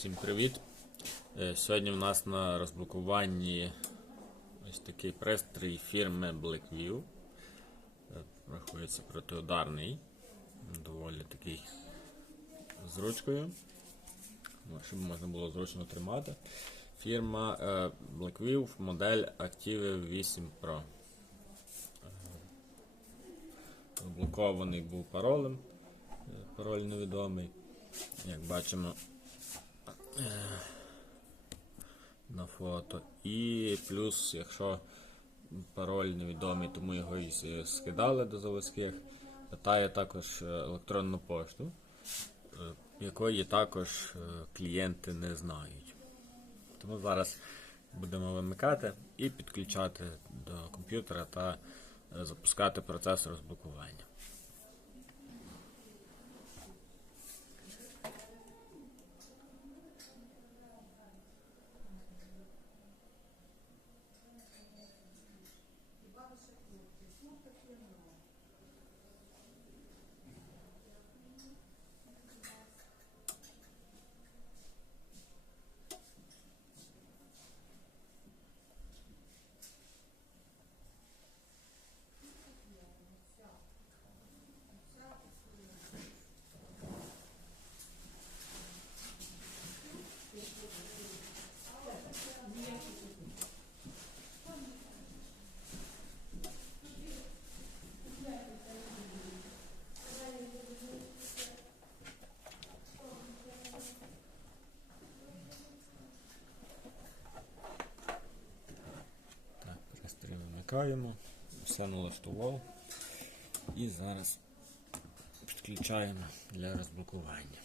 Всім привіт! Е, Сьогодні в нас на розблокуванні ось такий пристрій фірми Blackview. Е, Рахується протиударний, доволі такий з ручкою, ну, щоб можна було зручно тримати. Фірма е, Blackview модель Active 8 Pro. Заблокований був паролем, пароль невідомий. Як бачимо, на фото. І плюс, якщо пароль невідомий, тому його і скидали до заводських, питає також е, електронну пошту, е, якої також е, клієнти не знають. Тому зараз будемо вимикати і підключати до комп'ютера та е, запускати процес розблокування. Так, пристрій все налаштував. І зараз підключаємо для розблокування.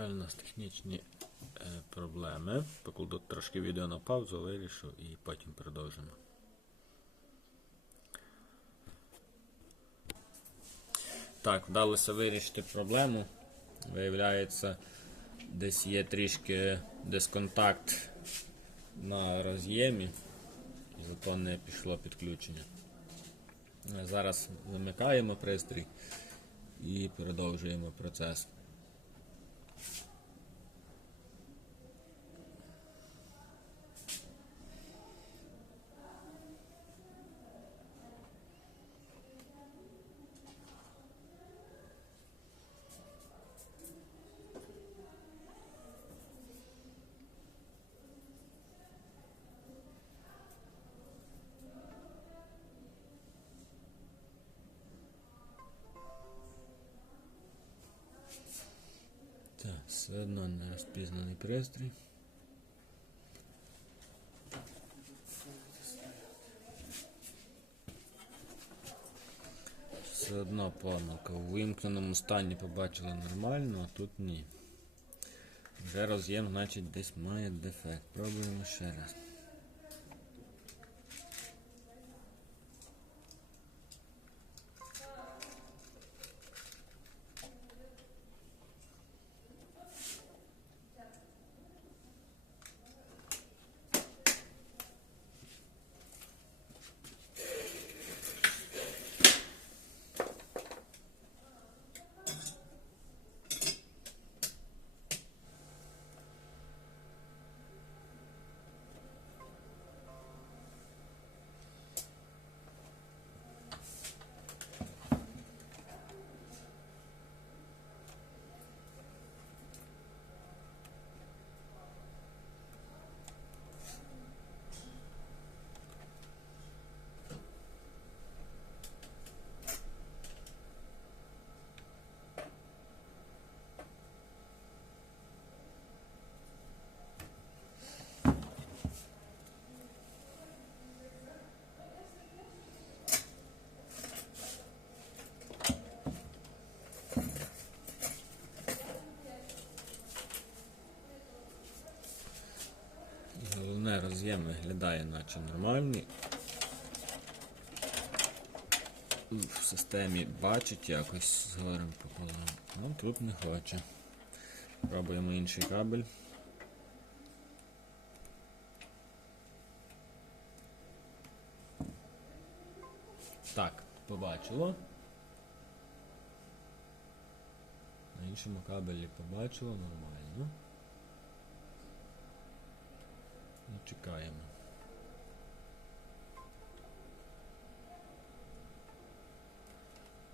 Жаль, у нас технічні е, проблеми. Покладу трошки відео на паузу, вирішу і потім продовжимо. Так, вдалося вирішити проблему. Виявляється, десь є трішки дисконтакт на роз'ємі, і зато не пішло підключення. Е, Зараз вимикаємо пристрій і продовжуємо процес. Все одно не розпізнаний пристрій. Все одно помилка. У вимкненому стані побачили нормально, а тут ні. Вже роз'єм, значить, десь має дефект. Пробуємо ще раз. Роз'єм виглядає наче нормальний. В системі бачить якось згорем пополам. Ну тут не хоче. Пробуємо інший кабель. Так, побачило. На іншому кабелі побачило нормально. Ну, чекаємо.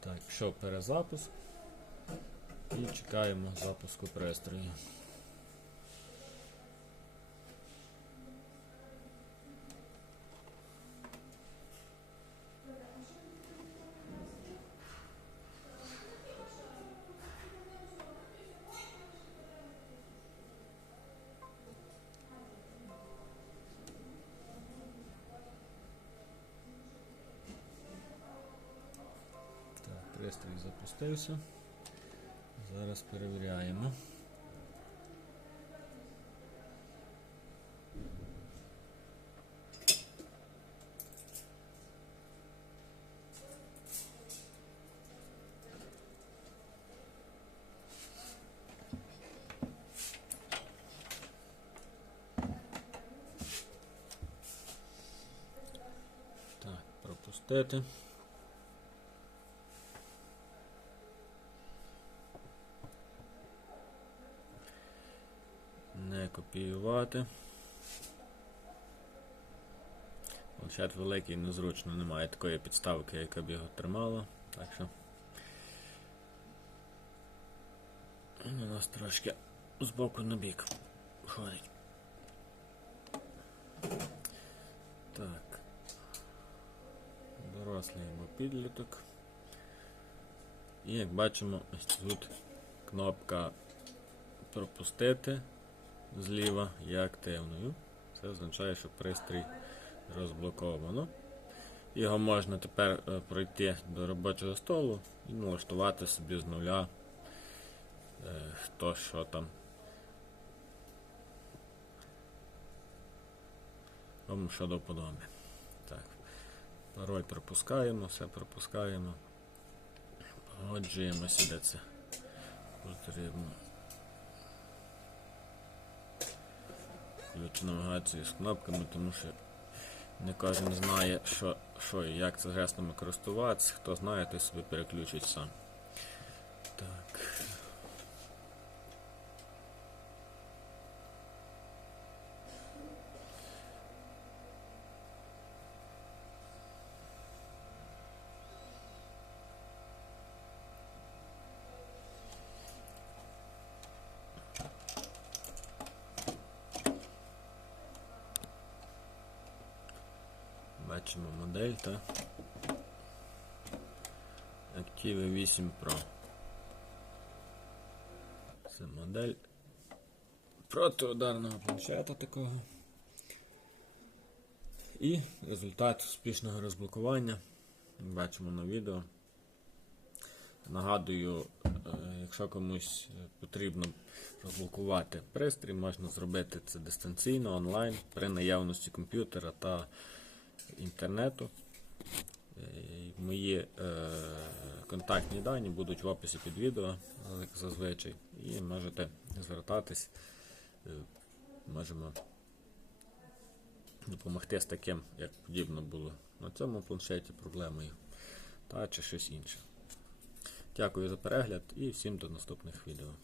Так, пішов перезапуск. І чекаємо запуску пристрою. Пристрій запустився. Зараз перевіряємо. Так. Не копіювати. Планшет великий, незручно, немає такої підставки, яка б його тримала. Так що він у нас трошки з боку на бік ходить. Так. Дорослий або підліток. І як бачимо, ось тут кнопка пропустити зліва є активною. Це означає, що пристрій розблоковано. Його можна тепер е, пройти до робочого столу і налаштувати собі з нуля е, хто що там. Кому що до вподоби. Так. Пароль пропускаємо, все пропускаємо. Погоджуємося, де це потрібно. Включу навігацію з кнопками, тому що не кожен знає, що, що і як це геснами користуватися. Хто знає, той собі переключить сам. Так. Бачимо модель та Active 8 Pro. Це модель протиударного планшета такого. І результат успішного розблокування. Бачимо на відео. Нагадую, е, якщо комусь потрібно розблокувати пристрій, можна зробити це дистанційно онлайн при наявності комп'ютера та інтернету. Е, Мої е, контактні дані будуть в описі під відео, як зазвичай, і можете звертатись. Е, Можемо допомогти з таким, як подібно було на цьому планшеті проблемою, та чи щось інше. Дякую за перегляд і всім до наступних відео.